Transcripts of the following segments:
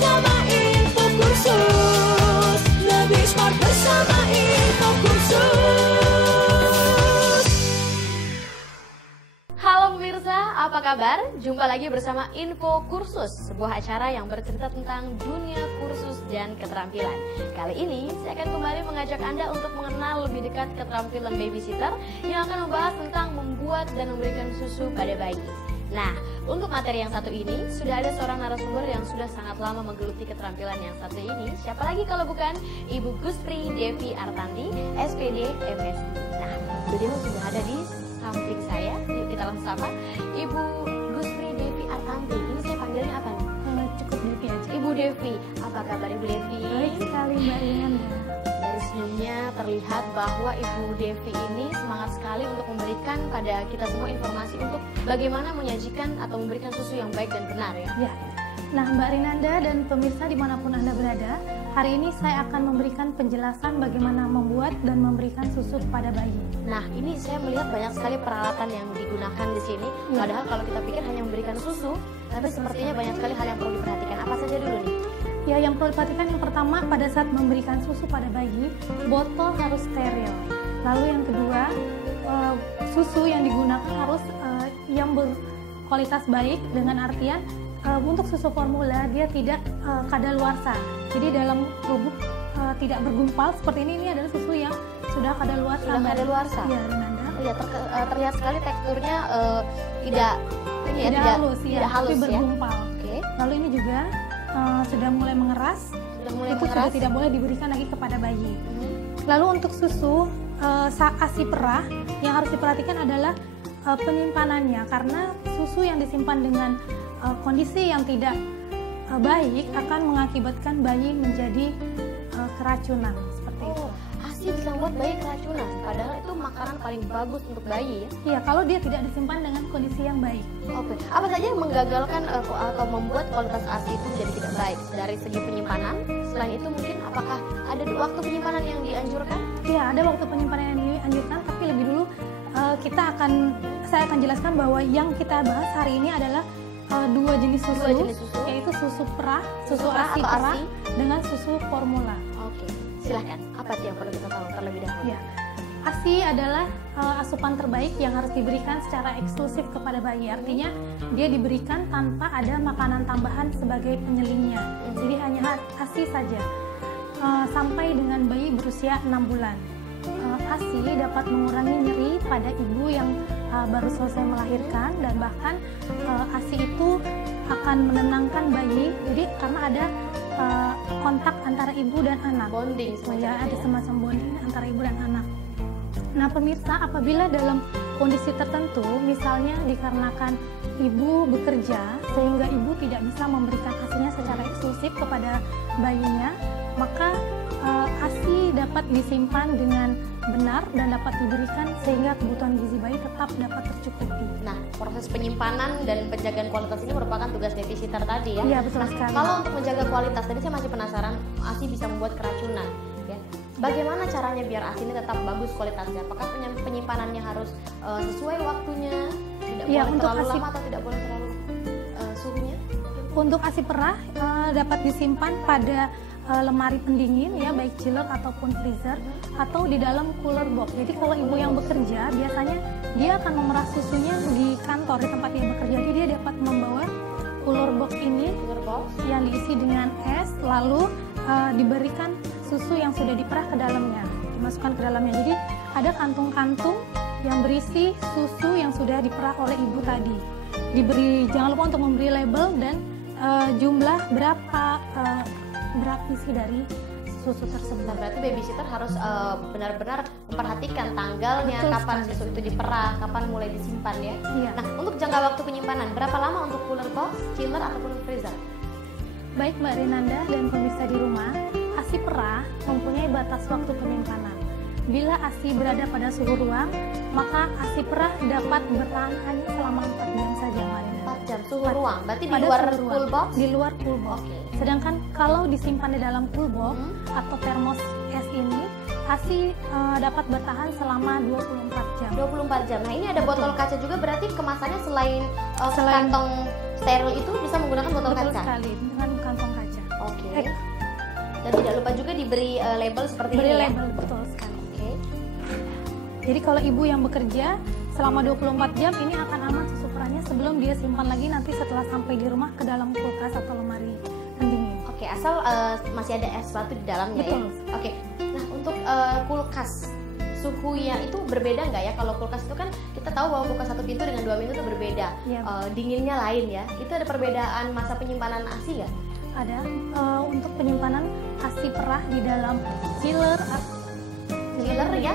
bersama Info Kursus. Lebih smart bersama Info Kursus. Halo pemirsa, apa kabar? Jumpa lagi bersama Info Kursus, sebuah acara yang bercerita tentang dunia kursus dan keterampilan. Kali ini saya akan kembali mengajak Anda untuk mengenal lebih dekat keterampilan babysitter yang akan membahas tentang membuat dan memberikan susu pada bayi. Nah, untuk materi yang satu ini, sudah ada seorang narasumber yang sudah sangat lama menggeluti keterampilan yang satu ini. Siapa lagi kalau bukan Ibu Guspri Devi Artanti, SPD MSI. Nah, beliau sudah ada di samping saya. Yuk kita langsung sapa Ibu Guspri Devi Artanti. Ini saya panggilnya apa nih? Cukup Devi aja. Ibu Devi, apa kabar Ibu Devi? Baik sekali Mbak Riana. Dari senyumnya terlihat bahwa Ibu Devi ini semangat sekali untuk memberikan pada kita semua informasi untuk bagaimana menyajikan atau memberikan susu yang baik dan benar ya. Ya. Nah Mbak Rinanda dan pemirsa dimanapun Anda berada, hari ini saya akan memberikan penjelasan bagaimana membuat dan memberikan susu kepada bayi. Nah ini saya melihat banyak sekali peralatan yang digunakan di sini. Ya. Padahal kalau kita pikir hanya memberikan susu, tapi sepertinya banyak sekali hal yang perlu diperhatikan. Apa saja dulu nih? Ya, yang perlu diperhatikan yang pertama, pada saat memberikan susu pada bayi, botol harus steril. Lalu yang kedua, susu yang digunakan harus yang berkualitas baik, dengan artian untuk susu formula dia tidak kadaluarsa. Jadi dalam bubuk tidak bergumpal seperti ini adalah susu yang sudah kadaluarsa. Sudah kadaluarsa. Ya, Rinanda. Ya, terlihat sekali teksturnya tidak halus, tidak halus tapi ya. bergumpal. Oke. Lalu ini juga sudah mulai mengeras. Sudah tidak boleh diberikan lagi kepada bayi. Lalu untuk susu ASI perah yang harus diperhatikan adalah penyimpanannya, karena susu yang disimpan dengan kondisi yang tidak baik akan mengakibatkan bayi menjadi keracunan seperti itu. ASI bisa membuat bayi keracunan, padahal itu makanan paling bagus untuk bayi ya. Iya, kalau dia tidak disimpan dengan kondisi yang baik. Oke. Apa saja yang menggagalkan atau membuat kualitas ASI itu jadi tidak baik dari segi penyimpanan? Selain itu mungkin apakah ada waktu penyimpanan yang dianjurkan? Iya, ada waktu penyimpanan yang dianjurkan, tapi lebih dulu saya akan jelaskan bahwa yang kita bahas hari ini adalah dua jenis susu, yaitu susu perah, susu ASI perah, dengan susu formula. Oke, silahkan. Apa yang perlu kita tahu terlebih dahulu? Ya, ASI adalah asupan terbaik yang harus diberikan secara eksklusif kepada bayi. Artinya dia diberikan tanpa ada makanan tambahan sebagai penyelingnya. Jadi hanya ASI saja sampai dengan bayi berusia 6 bulan. ASI dapat mengurangi nyeri pada ibu yang baru selesai melahirkan, dan bahkan ASI itu akan menenangkan bayi. Jadi karena ada kontak antara ibu dan anak, bonding, ya, ada semacam bonding antara ibu dan anak. Nah pemirsa, apabila dalam kondisi tertentu, misalnya dikarenakan ibu bekerja sehingga ibu tidak bisa memberikan ASI-nya secara eksklusif kepada bayinya, maka ASI dapat disimpan dengan benar dan dapat diberikan sehingga kebutuhan gizi bayi tetap dapat tercukupi. Nah, proses penyimpanan dan penjagaan kualitas ini merupakan tugas babysitter tadi ya? Iya, betul sekali. Kalau untuk menjaga kualitas, tadi saya masih penasaran, ASI bisa membuat keracunan ya. Bagaimana caranya biar ASI ini tetap bagus kualitasnya? Apakah penyimpanannya harus sesuai waktunya? Tidak boleh terlalu lama atau tidak boleh terlalu suhunya? Untuk ASI perah dapat disimpan pada lemari pendingin ya, baik chiller ataupun freezer, atau di dalam cooler box. Jadi kalau ibu yang bekerja biasanya dia akan memerah susunya di kantor, di tempat dia bekerja. Jadi dia dapat membawa cooler box ini yang diisi dengan es, lalu diberikan susu yang sudah diperah ke dalamnya, dimasukkan ke dalamnya. Jadi ada kantung-kantung yang berisi susu yang sudah diperah oleh ibu tadi. Jangan lupa untuk memberi label dan jumlah berapa isi dari susu tersebut. Nah, berarti babysitter harus benar-benar memperhatikan tanggalnya, betul kapan sekali. susu itu diperah, kapan mulai disimpan ya. Iya. Nah, untuk jangka waktu penyimpanan, berapa lama untuk cooler box, chiller ataupun freezer? Baik Mbak Rinanda dan pemirsa di rumah, ASI perah mempunyai batas waktu penyimpanan. Bila ASI berada pada suhu ruang, maka ASI perah dapat bertahan hanya selama 4 jam saja, Mbak Rinanda. 4 jam suhu ruang, berarti di Pada luar suhu ruang. cool box? Di luar cool box. Oke. Sedangkan kalau disimpan di dalam cool box atau termos es ini, ASI dapat bertahan selama 24 jam. 24 jam. Nah, ini ada botol kaca juga, berarti kemasannya selain Selain- kantong steril itu bisa menggunakan botol Betul kaca. sekali, dengan kantong kaca. lupa juga diberi label seperti Beri ini ya. label, betul sekali. Oke. Jadi kalau ibu yang bekerja selama 24 jam ini akan aman susu perahnya sebelum dia simpan lagi nanti setelah sampai di rumah ke dalam kulkas atau lemari pendingin. Oke, asal masih ada es batu di dalamnya Betul. ya. Oke. Nah, untuk kulkas suhunya itu berbeda nggak ya? Kalau kulkas itu kan kita tahu bahwa kulkas satu pintu dengan 2 pintu itu berbeda. Iya. Dinginnya lain ya. Itu ada perbedaan masa penyimpanan ASI nggak? Ada untuk penyimpanan ASI perah di dalam chiller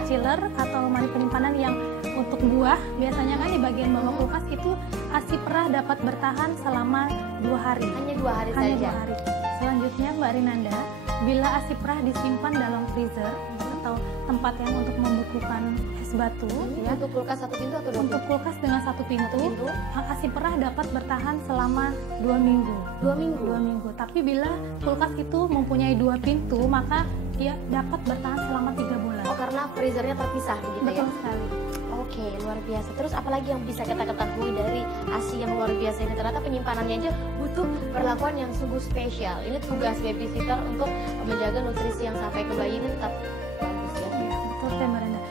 chiller atau lemari penyimpanan yang untuk buah biasanya kan di bagian bawah kulkas itu ASI perah dapat bertahan selama 2 hari. Hanya 2 hari Hanya saja. 2 hari. Selanjutnya Mbak Rinanda, bila ASI perah disimpan dalam freezer atau tempat yang untuk membukukan es batu, ya, Untuk kulkas satu pintu atau 2 untuk pintu? kulkas dengan satu pintu, pintu. ASI perah dapat bertahan selama 2 minggu. 2 minggu. 2 minggu. Tapi bila kulkas itu mempunyai 2 pintu, maka dia dapat bertahan selama 3 bulan. Oh, karena freezernya terpisah begitu ya? Betul sekali. Oke, luar biasa. Terus apalagi yang bisa kita ketahui dari ASI yang luar biasa ini? Ternyata penyimpanannya aja butuh perlakuan yang sungguh spesial. Ini tugas babysitter untuk menjaga nutrisi yang sampai ke bayi ini tetap bagus ya. Ya, betul sekali Mbak Rinanda.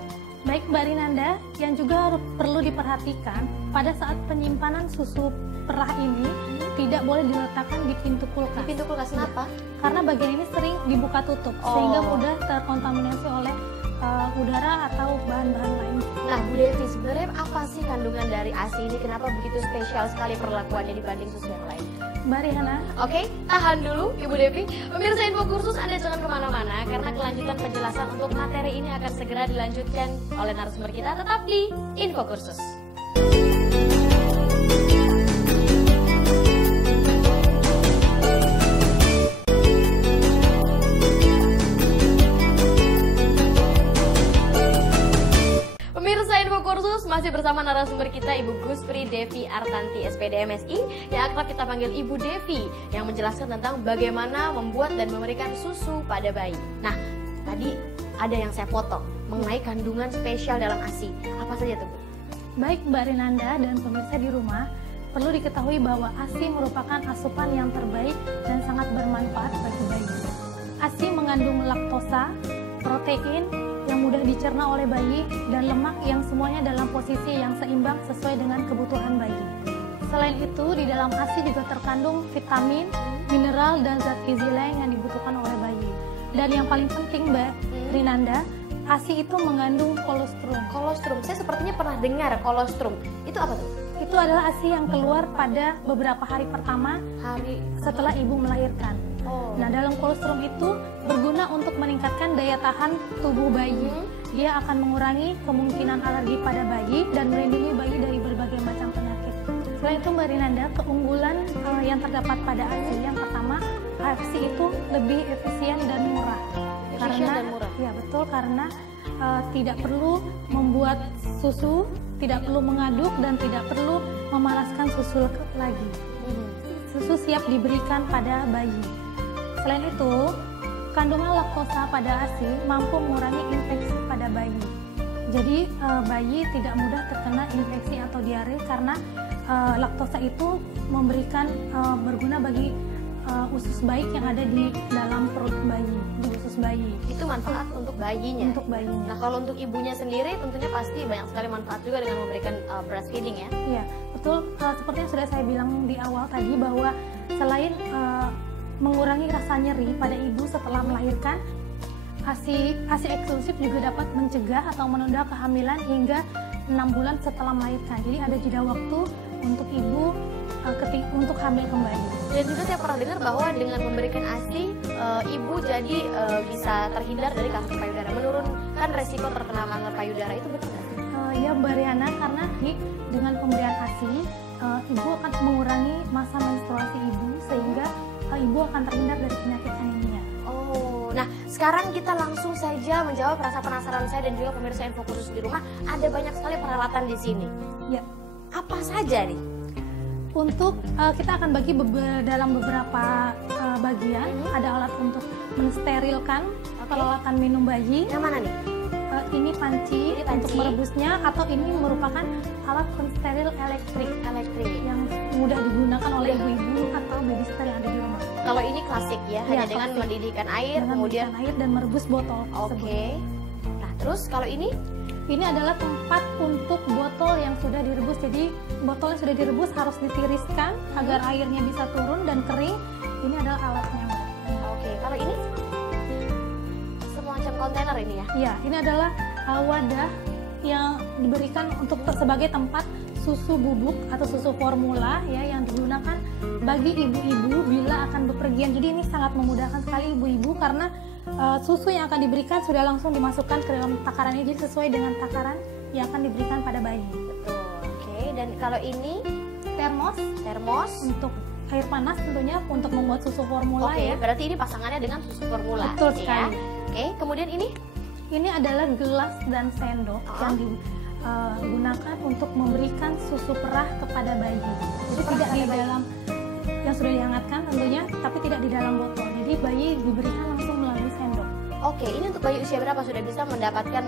Baik Mbak Rinanda, yang juga perlu diperhatikan pada saat penyimpanan susu perah ini tidak boleh diletakkan di pintu kulkas. Di pintu kulkas kenapa? Karena bagian ini sering dibuka tutup sehingga mudah terkontaminasi oleh udara atau bahan-bahan lain. Nah, Bu Devi, sebenarnya apa sih kandungan dari ASI ini? Kenapa begitu spesial sekali perlakuannya dibanding susu yang lain? Mbak Rihana, Oke, tahan dulu Ibu Devi. Pemirsa Info Kursus, Anda jangan kemana-mana karena kelanjutan penjelasan untuk materi ini akan segera dilanjutkan oleh narasumber kita. Tetap di Info Kursus. Pemirsa Info Kursus, masih bersama narasumber kita Ibu Guspri Devi Artanti SPD MSI yang akrab kita panggil Ibu Devi yang menjelaskan tentang bagaimana membuat dan memberikan susu pada bayi. Nah, tadi ada yang saya potong mengenai kandungan spesial dalam ASI. Apa saja tuh, Bu? baik Mbak Rinanda dan pemirsa di rumah, perlu diketahui bahwa ASI merupakan asupan yang terbaik dan sangat bermanfaat bagi bayi. ASI mengandung laktosa, protein yang mudah dicerna oleh bayi, dan lemak yang semuanya dalam posisi yang seimbang sesuai dengan kebutuhan bayi. Selain itu, di dalam ASI juga terkandung vitamin, mineral, dan zat gizi lain yang dibutuhkan oleh bayi. Dan yang paling penting Mbak Rinanda, ASI itu mengandung kolostrum. Kolostrum, saya sepertinya pernah dengar kolostrum. Itu apa tuh? Itu adalah ASI yang keluar pada beberapa hari pertama setelah ibu melahirkan. Oh. Nah, dalam kolostrum itu berguna untuk meningkatkan daya tahan tubuh bayi. Dia akan mengurangi kemungkinan alergi pada bayi dan melindungi bayi dari berbagai macam penyakit. Selain itu Mbak Rinanda, keunggulan yang terdapat pada ASI yang pertama, ASI itu lebih efisien dan murah. Efisien dan murah. Ya betul, karena tidak perlu membuat susu, tidak perlu mengaduk, dan tidak perlu memanaskan susu lagi. Susu siap diberikan pada bayi. Selain itu, kandungan laktosa pada ASI mampu mengurangi infeksi pada bayi. Jadi bayi tidak mudah terkena infeksi atau diare karena laktosa itu memberikan berguna bagi usus baik yang ada di dalam perut bayi, di usus bayi. Itu manfaat untuk bayinya. Untuk bayinya. Nah, kalau untuk ibunya sendiri tentunya pasti banyak sekali manfaat juga dengan memberikan breastfeeding ya. Iya, betul. Seperti yang sudah saya bilang di awal tadi bahwa selain mengurangi rasa nyeri pada ibu setelah melahirkan, ASI eksklusif juga dapat mencegah atau menunda kehamilan hingga 6 bulan setelah melahirkan. Jadi ada jeda waktu untuk ibu untuk hamil kembali. Dan juga saya pernah dengar bahwa dengan memberikan ASI, ibu jadi bisa terhindar dari kanker payudara, menurunkan resiko terkena kanker payudara. Itu betul nggak? Ya Mbak Riana, karena dengan pemberian ASI, ibu akan mengurangi masa menstruasi ibu sehingga ibu akan terhindar dari penyakit anemia. Oh, nah sekarang kita langsung saja menjawab rasa penasaran saya dan juga pemirsa Info Kursus di rumah. Ada banyak sekali peralatan di sini. Ya. Apa saja nih? Untuk kita akan bagi dalam beberapa bagian. Ada alat untuk mensterilkan peralatan minum bayi. Yang mana nih? Ini panci untuk merebusnya, atau ini merupakan alat pensteril elektrik Elektrik. yang mudah digunakan oleh ibu-ibu atau babysitter yang ada di rumah. Kalau ini klasik ya, hanya dengan klasik. mendidihkan air, Dengan kemudian mendidihkan air dan merebus botol tersebut. oke. Nah, terus kalau ini Ini adalah tempat untuk botol yang sudah direbus. Jadi botol yang sudah direbus harus ditiriskan agar airnya bisa turun dan kering. Ini adalah alatnya. oke. Kalau ini semacam kontainer ini ya. Ya, ini adalah wadah yang diberikan untuk sebagai tempat susu bubuk atau susu formula ya, yang digunakan bagi ibu-ibu bila akan bepergian. Jadi ini sangat memudahkan sekali ibu-ibu karena susu yang akan diberikan sudah langsung dimasukkan ke dalam takarannya, jadi sesuai dengan takaran yang akan diberikan pada bayi. Betul. Oke, dan kalau ini Termos untuk air panas tentunya untuk membuat susu formula oke, ya. berarti ini pasangannya dengan susu formula. Betul ya. sekali. Oke, kemudian ini Ini adalah gelas dan sendok yang digunakan untuk memberikan susu perah kepada bayi. Jadi tidak di dalam yang sudah dihangatkan tentunya, tapi tidak di dalam botol. Jadi bayi diberikan langsung melalui sendok. oke, ini untuk bayi usia berapa sudah bisa mendapatkan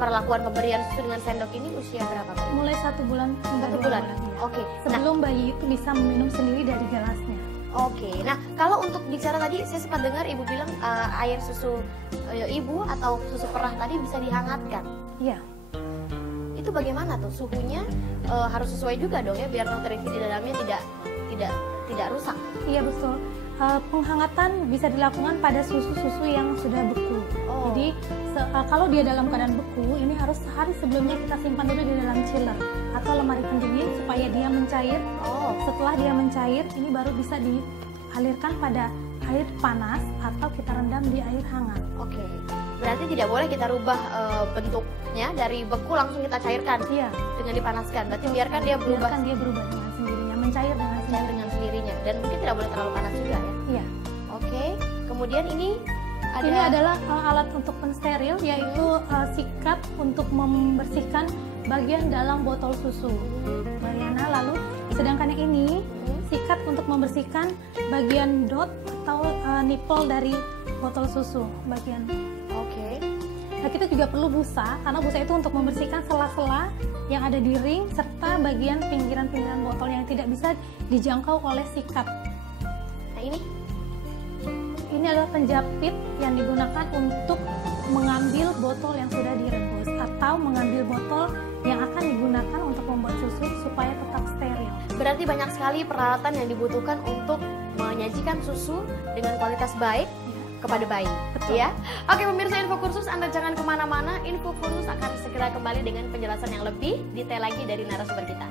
perlakuan pemberian susu dengan sendok ini usia berapa, Pak? Mulai 1 bulan hingga 1 2 bulan. ya. Oke. Sebelum bayi itu bisa meminum sendiri dari gelasnya. Oke, nah kalau untuk bicara tadi saya sempat dengar ibu bilang air susu ibu atau susu perah tadi bisa dihangatkan. Iya. Itu bagaimana tuh suhunya harus sesuai juga dong ya biar nutrisi di dalamnya tidak rusak. Iya betul. Penghangatan bisa dilakukan pada susu-susu yang sudah beku. Oh. Jadi kalau dia dalam keadaan beku, ini harus sehari sebelumnya kita simpan dulu di dalam chiller atau lemari pendingin supaya dia mencair. Oh, Setelah dia mencair, ini baru bisa dialirkan pada air panas atau kita rendam di air hangat. oke. Berarti tidak boleh kita rubah bentuknya dari beku langsung kita cairkan Iya. dengan dipanaskan. Berarti biarkan dia berubah Biarkan dia berubah dengan sendirinya, mencair dengan sendirinya. dengan sendirinya dan mungkin tidak boleh terlalu panas juga ya. Iya. Oke. Kemudian ini ada Ini adalah alat untuk pensteril, yaitu sikat untuk membersihkan bagian dalam botol susu. Mariana, lalu sedangkan yang ini sikat untuk membersihkan bagian dot atau nipple dari botol susu bagian. oke. Nah, kita juga perlu busa karena busa itu untuk membersihkan sela-sela yang ada di ring serta bagian pinggiran-pinggiran botol yang tidak bisa dijangkau oleh sikat. Nah, Ini adalah penjapit yang digunakan untuk mengambil botol yang sudah direbus atau mengambil botol yang akan digunakan untuk membuat susu supaya tetap steril. berarti banyak sekali peralatan yang dibutuhkan untuk menyajikan susu dengan kualitas baik kepada bayi. Betul. Ya. Oke, pemirsa Info Kursus, Anda jangan kemana-mana. Info Kursus akan segera kembali dengan penjelasan yang lebih detail lagi dari narasumber kita.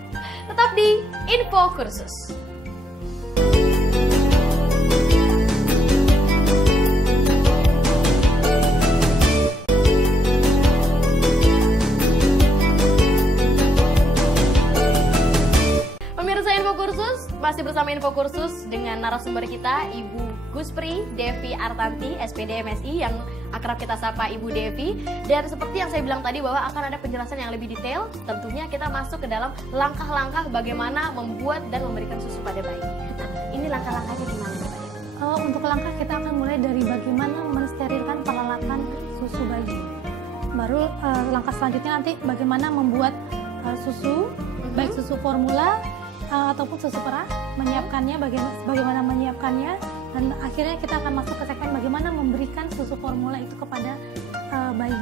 Tetap di Info Kursus. Pemirsa Info Kursus, masih bersama Info Kursus dengan narasumber kita Ibu Guspri Devi Artanti, SPD MSI, yang akrab kita sapa Ibu Devi. Dan seperti yang saya bilang tadi bahwa akan ada penjelasan yang lebih detail, tentunya kita masuk ke dalam langkah-langkah bagaimana membuat dan memberikan susu pada bayi. Nah, ini langkah-langkahnya gimana Pak Devi? Untuk langkah kita akan mulai dari bagaimana mensterilkan peralatan susu bayi. Baru langkah selanjutnya nanti bagaimana membuat susu, baik susu formula ataupun susu perah, menyiapkannya, bagaimana menyiapkannya, dan akhirnya kita akan masuk ke segmen bagaimana memberikan susu formula itu kepada bayi.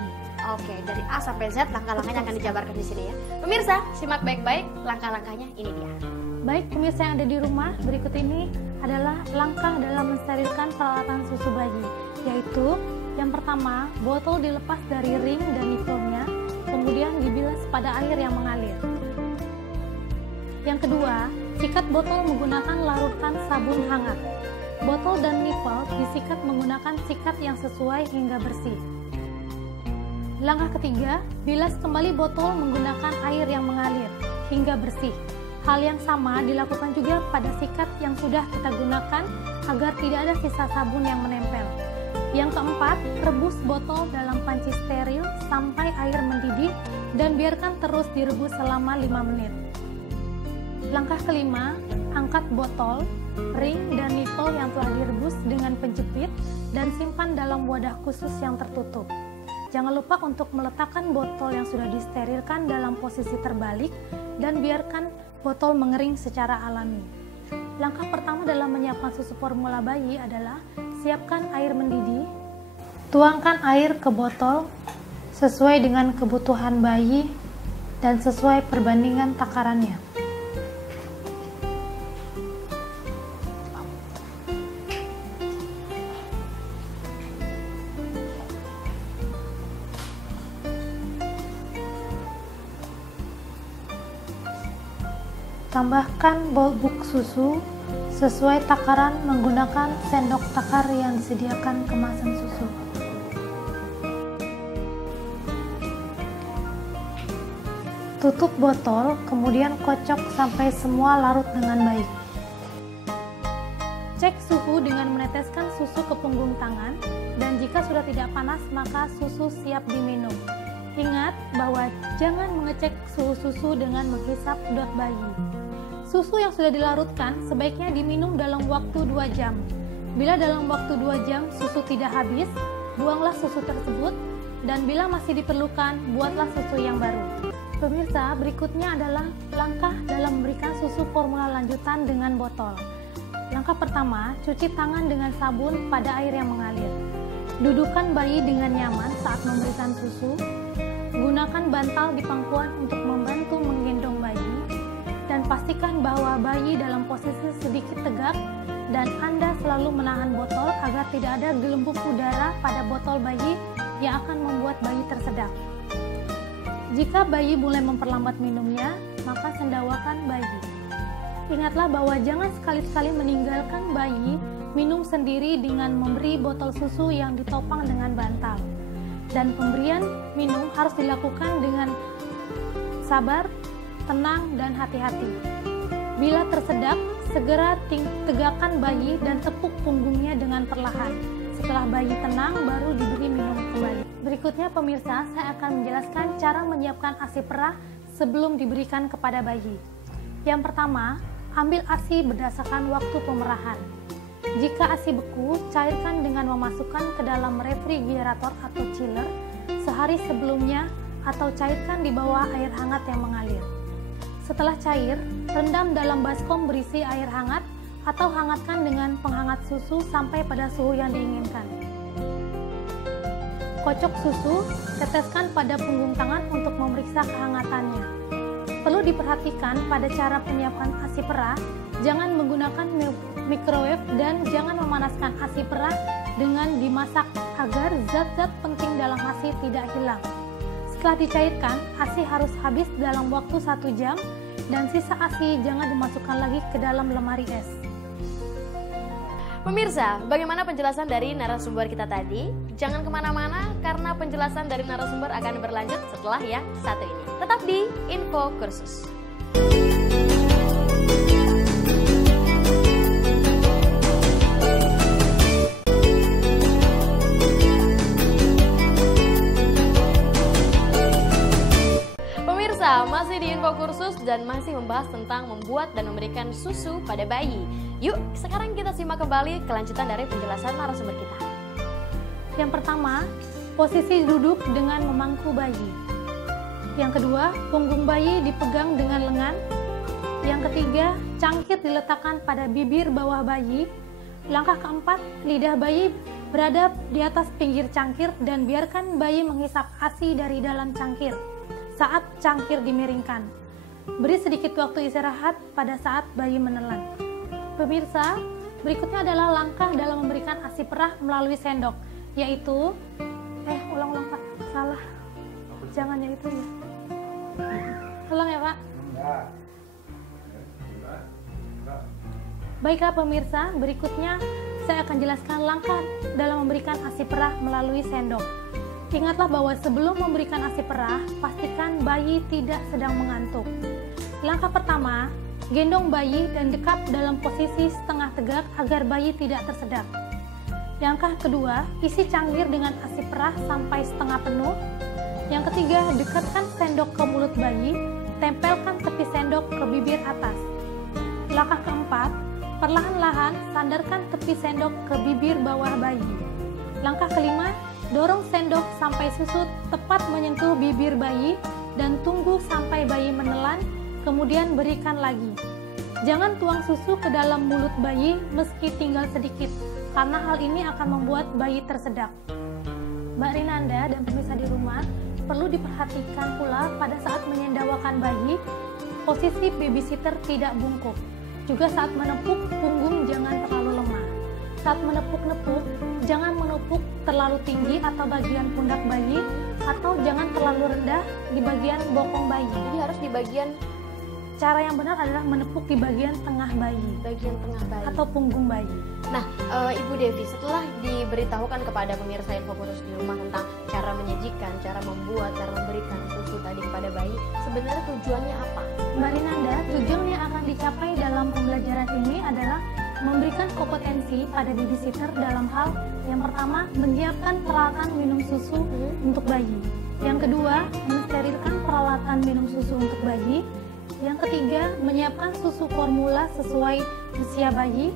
Oke, dari A sampai Z langkah-langkahnya akan dijabarkan di sini ya. Pemirsa, simak baik-baik langkah-langkahnya, ini dia. Baik pemirsa yang ada di rumah, berikut ini adalah langkah dalam mensterilkan peralatan susu bayi, yaitu yang pertama, botol dilepas dari ring dan nipple-nya, kemudian dibilas pada air yang mengalir. Yang kedua, sikat botol menggunakan larutan sabun hangat. Botol dan nipple disikat menggunakan sikat yang sesuai hingga bersih. Langkah ketiga, bilas kembali botol menggunakan air yang mengalir hingga bersih. Hal yang sama dilakukan juga pada sikat yang sudah kita gunakan agar tidak ada sisa sabun yang menempel. Yang keempat, rebus botol dalam panci steril sampai air mendidih dan biarkan terus direbus selama 5 menit. Langkah kelima, angkat botol, ring, dan nipple yang telah direbus dengan penjepit dan simpan dalam wadah khusus yang tertutup. Jangan lupa untuk meletakkan botol yang sudah disterilkan dalam posisi terbalik dan biarkan botol mengering secara alami. Langkah pertama dalam menyiapkan susu formula bayi adalah siapkan air mendidih, tuangkan air ke botol sesuai dengan kebutuhan bayi dan sesuai perbandingan takarannya. Tambahkan bubuk susu sesuai takaran menggunakan sendok takar yang disediakan kemasan susu. Tutup botol, kemudian kocok sampai semua larut dengan baik. Cek suhu dengan meneteskan susu ke punggung tangan, dan jika sudah tidak panas maka susu siap diminum. Ingat bahwa jangan mengecek suhu susu dengan menghisap dot bayi. Susu yang sudah dilarutkan sebaiknya diminum dalam waktu 2 jam. Bila dalam waktu 2 jam susu tidak habis, buanglah susu tersebut, dan bila masih diperlukan, buatlah susu yang baru. Pemirsa, berikutnya adalah langkah dalam memberikan susu formula lanjutan dengan botol. Langkah pertama, cuci tangan dengan sabun pada air yang mengalir. Dudukkan bayi dengan nyaman saat memberikan susu. Gunakan bantal di pangkuan untuk membantu menggendong bayi. Dan pastikan bahwa bayi dalam posisi sedikit tegak dan Anda selalu menahan botol agar tidak ada gelembung udara pada botol bayi yang akan membuat bayi tersedak. Jika bayi mulai memperlambat minumnya, maka sendawakan bayi. Ingatlah bahwa jangan sekali-sekali meninggalkan bayi minum sendiri dengan memberi botol susu yang ditopang dengan bantal. Dan pemberian minum harus dilakukan dengan sabar, tenang, dan hati-hati. Bila tersedak, segera tegakkan bayi dan tepuk punggungnya dengan perlahan. Setelah bayi tenang, baru diberi minum kembali. Berikutnya pemirsa, saya akan menjelaskan cara menyiapkan ASI perah sebelum diberikan kepada bayi. Yang pertama, ambil ASI berdasarkan waktu pemerahan. Jika ASI beku, cairkan dengan memasukkan ke dalam refrigerator atau chiller sehari sebelumnya atau cairkan di bawah air hangat yang mengalir. Setelah cair, rendam dalam baskom berisi air hangat atau hangatkan dengan penghangat susu sampai pada suhu yang diinginkan. Kocok susu, teteskan pada punggung tangan untuk memeriksa kehangatannya. Perlu diperhatikan pada cara penyiapan ASI perah, jangan menggunakan microwave dan jangan memanaskan ASI perah dengan dimasak agar zat-zat penting dalam ASI tidak hilang. Setelah dicairkan, ASI harus habis dalam waktu 1 jam dan sisa ASI jangan dimasukkan lagi ke dalam lemari es. Pemirsa, bagaimana penjelasan dari narasumber kita tadi? Jangan kemana-mana karena penjelasan dari narasumber akan berlanjut setelah yang satu ini. Tetap di Info Kursus. Masih di Info Kursus dan masih membahas tentang membuat dan memberikan susu pada bayi. Yuk, sekarang kita simak kembali kelanjutan dari penjelasan narasumber kita. Yang pertama, posisi duduk dengan memangku bayi. Yang kedua, punggung bayi dipegang dengan lengan. Yang ketiga, cangkir diletakkan pada bibir bawah bayi. Langkah keempat, lidah bayi berada di atas pinggir cangkir dan biarkan bayi menghisap ASI dari dalam cangkir saat cangkir dimiringkan. Beri sedikit waktu istirahat pada saat bayi menelan. Pemirsa, berikutnya adalah langkah dalam memberikan ASI perah melalui sendok, yaitu ulang-ulang Pak, salah. Jangan yang itu ya. Ulang ya Pak. Baiklah pemirsa, berikutnya saya akan jelaskan langkah dalam memberikan ASI perah melalui sendok. Ingatlah bahwa sebelum memberikan ASI perah, pastikan bayi tidak sedang mengantuk. Langkah pertama, gendong bayi dan dekap dalam posisi setengah tegak agar bayi tidak tersedak. Langkah kedua, isi cangkir dengan ASI perah sampai setengah penuh. Yang ketiga, dekatkan sendok ke mulut bayi, tempelkan tepi sendok ke bibir atas. Langkah keempat, perlahan-lahan sandarkan tepi sendok ke bibir bawah bayi. Langkah kelima, dorong sendok sampai susu tepat menyentuh bibir bayi dan tunggu sampai bayi menelan, kemudian berikan lagi. Jangan tuang susu ke dalam mulut bayi meski tinggal sedikit, karena hal ini akan membuat bayi tersedak. Mbak Rinanda dan pemirsa di rumah, perlu diperhatikan pula pada saat menyendawakan bayi, posisi babysitter tidak bungkuk. Juga saat menepuk, punggung jangan terlalu lemah. Saat menepuk-nepuk, jangan menepuk terlalu tinggi atau bagian pundak bayi, atau jangan terlalu rendah di bagian bokong bayi. Jadi harus di bagian Cara yang benar adalah menepuk di bagian tengah bayi tengah bayi. atau punggung bayi. Nah, Ibu Devi, setelah diberitahukan kepada pemirsa Info Kursus di rumah tentang cara menyajikan, cara membuat, cara memberikan susu tadi kepada bayi, sebenarnya tujuannya apa? Mbak Rinanda, tujuan yang akan dicapai dalam pembelajaran ini adalah memberikan kompetensi pada babysitter dalam hal yang pertama, menyiapkan peralatan minum susu untuk bayi. Yang kedua, mensterilkan peralatan minum susu untuk bayi. Yang ketiga, menyiapkan susu formula sesuai usia bayi.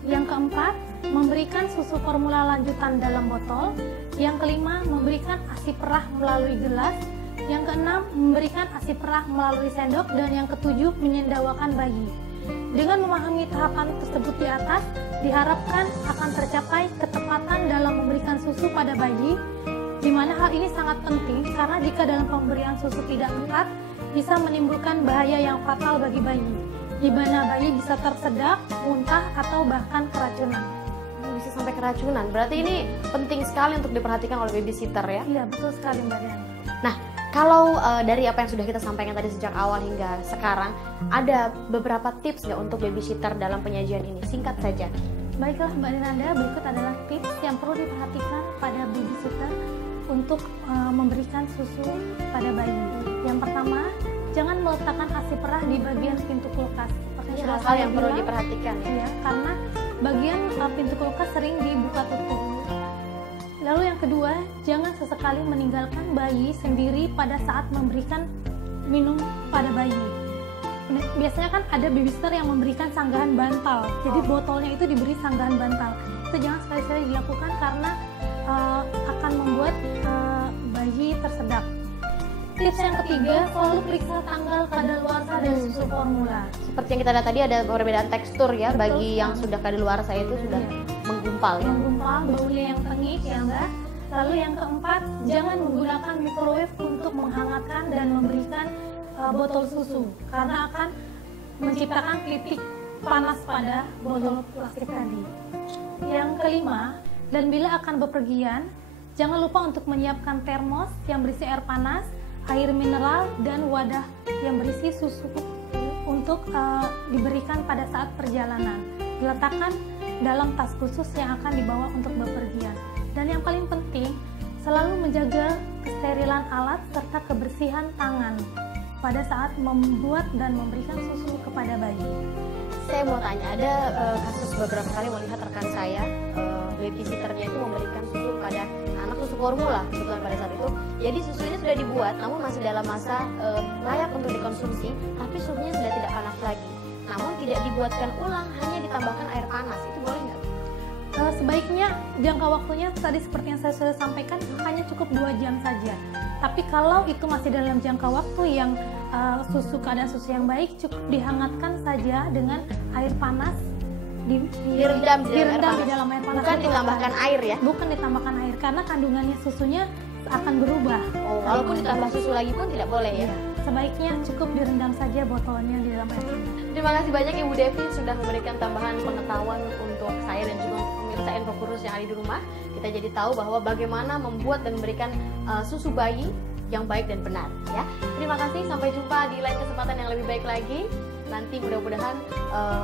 Yang keempat, memberikan susu formula lanjutan dalam botol. Yang kelima, memberikan ASI perah melalui gelas. Yang keenam, memberikan ASI perah melalui sendok. Dan yang ketujuh, menyendawakan bayi. Dengan memahami tahapan tersebut di atas, diharapkan akan tercapai ketepatan dalam memberikan susu pada bayi, di mana hal ini sangat penting karena jika dalam pemberian susu tidak tepat, bisa menimbulkan bahaya yang fatal bagi bayi, di mana bayi bisa tersedak, muntah, atau bahkan keracunan. Bisa sampai keracunan. Berarti ini penting sekali untuk diperhatikan oleh babysitter ya. Iya, betul sekali Mbak Dian. Nah, kalau dari apa yang sudah kita sampaikan tadi sejak awal hingga sekarang, ada beberapa tips nggak untuk babysitter dalam penyajian ini? Singkat saja. Baiklah Mbak Dinanda, berikut adalah tips yang perlu diperhatikan pada babysitter untuk memberikan susu pada bayi. Yang pertama, jangan meletakkan ASI perah di bagian pintu kulkas. Ini hal-hal yang perlu diperhatikan ya. Karena bagian pintu kulkas sering dibuka tutup. Lalu yang kedua, jangan sesekali meninggalkan bayi sendiri pada saat memberikan minum pada bayi. Biasanya kan ada babysitter yang memberikan sanggahan bantal, jadi botolnya itu diberi sanggahan bantal. Itu jangan sekali-sekali dilakukan karena akan membuat bayi tersedak. Tips yang ketiga, selalu periksa tanggal kadaluarsa dan susu formula. Seperti yang kita lihat tadi ada perbedaan tekstur ya. Betul. Bagi yang sudah kadaluarsa itu sudah menggumpal ya. Menggumpal, baunya yang tengik ya enggak. Lalu yang keempat, jangan menggunakan microwave untuk menghangatkan dan memberikan botol susu karena akan menciptakan titik panas pada botol plastik tadi. Yang kelima, dan bila akan bepergian, jangan lupa untuk menyiapkan termos yang berisi air panas, air mineral, dan wadah yang berisi susu untuk diberikan pada saat perjalanan. Diletakkan dalam tas khusus yang akan dibawa untuk bepergian. Dan yang paling penting, selalu menjaga kesterilan alat serta kebersihan tangan pada saat membuat dan memberikan susu kepada bayi. Saya mau tanya, ada kasus beberapa kali melihat rekan saya, babysitternya itu memberikan susu pada anak, susu formula kebetulan pada saat itu. Jadi susunya sudah dibuat, namun masih dalam masa layak untuk dikonsumsi, tapi suhunya sudah tidak panas lagi. Namun tidak dibuatkan ulang, hanya ditambahkan air panas. Itu boleh nggak? Sebaiknya jangka waktunya tadi seperti yang saya sudah sampaikan hanya cukup 2 jam saja. Tapi kalau itu masih dalam jangka waktu yang keadaan susu yang baik, cukup dihangatkan saja dengan air panas, direndam di dalam air panas. Bukan ditambahkan air ya? Bukan ditambahkan air karena kandungannya susunya akan berubah. Oh, walaupun ditambah susu lagi pun tidak boleh ya? Sebaiknya cukup direndam saja botolnya di dalam air panas. Terima kasih banyak Ibu Devi sudah memberikan tambahan pengetahuan untuk saya dan juga pemirsa Info Kursus yang ada di rumah. Kita jadi tahu bahwa bagaimana membuat dan memberikan susu bayi yang baik dan benar ya. Terima kasih, sampai jumpa di lain kesempatan yang lebih baik lagi. Nanti mudah-mudahan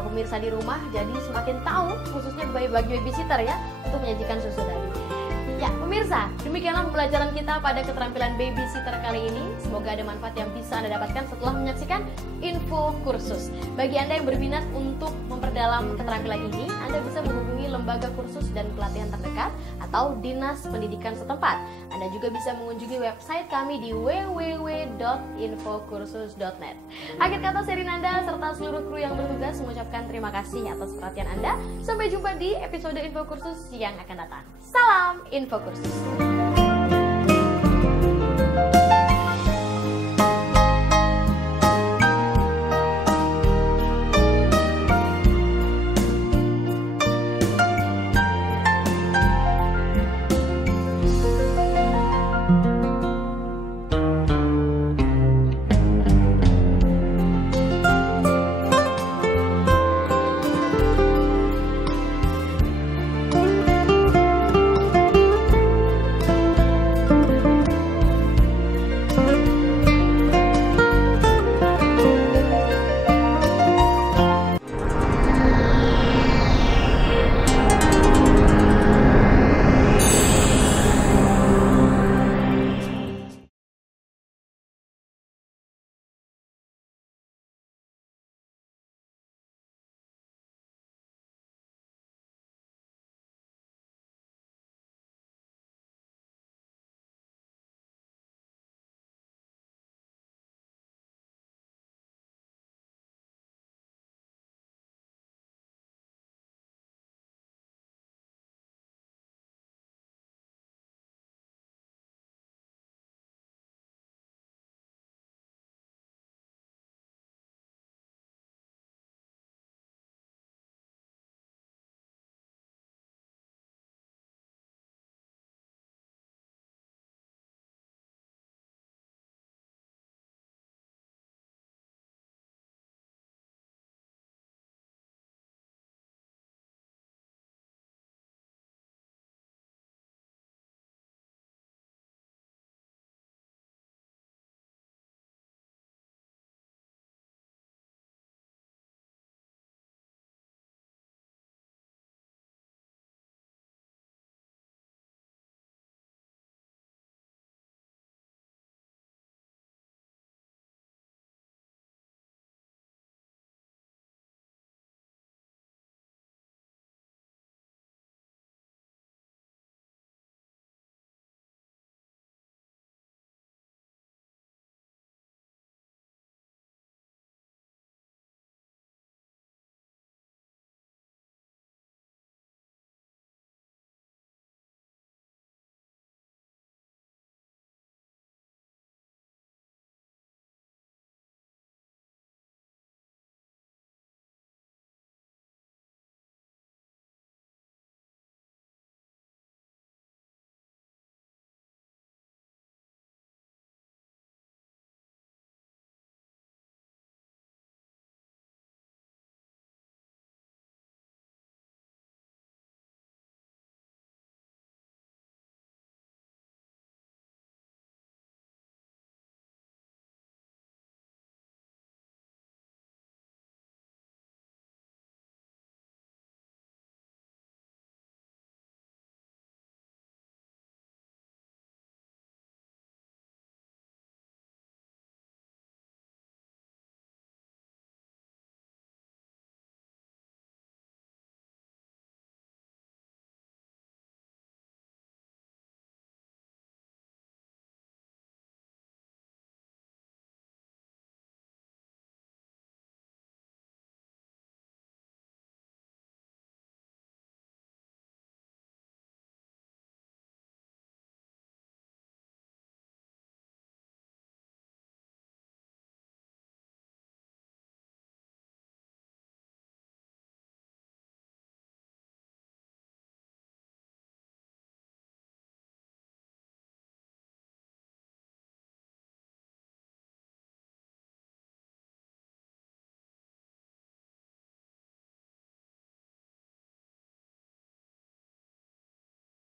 pemirsa di rumah jadi semakin tahu khususnya bagi babysitter ya untuk menyajikan susu tadi. Ya, pemirsa, demikianlah pembelajaran kita pada keterampilan babysitter kali ini. Semoga ada manfaat yang bisa Anda dapatkan setelah menyaksikan Info Kursus. Bagi Anda yang berminat untuk memperdalam keterampilan ini, Anda bisa menghubungi lembaga kursus dan pelatihan terdekat atau dinas pendidikan setempat. Anda juga bisa mengunjungi website kami di www.infokursus.net. Akhir kata, saya Rinanda serta seluruh kru yang bertugas mengucapkan terima kasih atas perhatian Anda. Sampai jumpa di episode Info Kursus yang akan datang. Salam Info Kursus.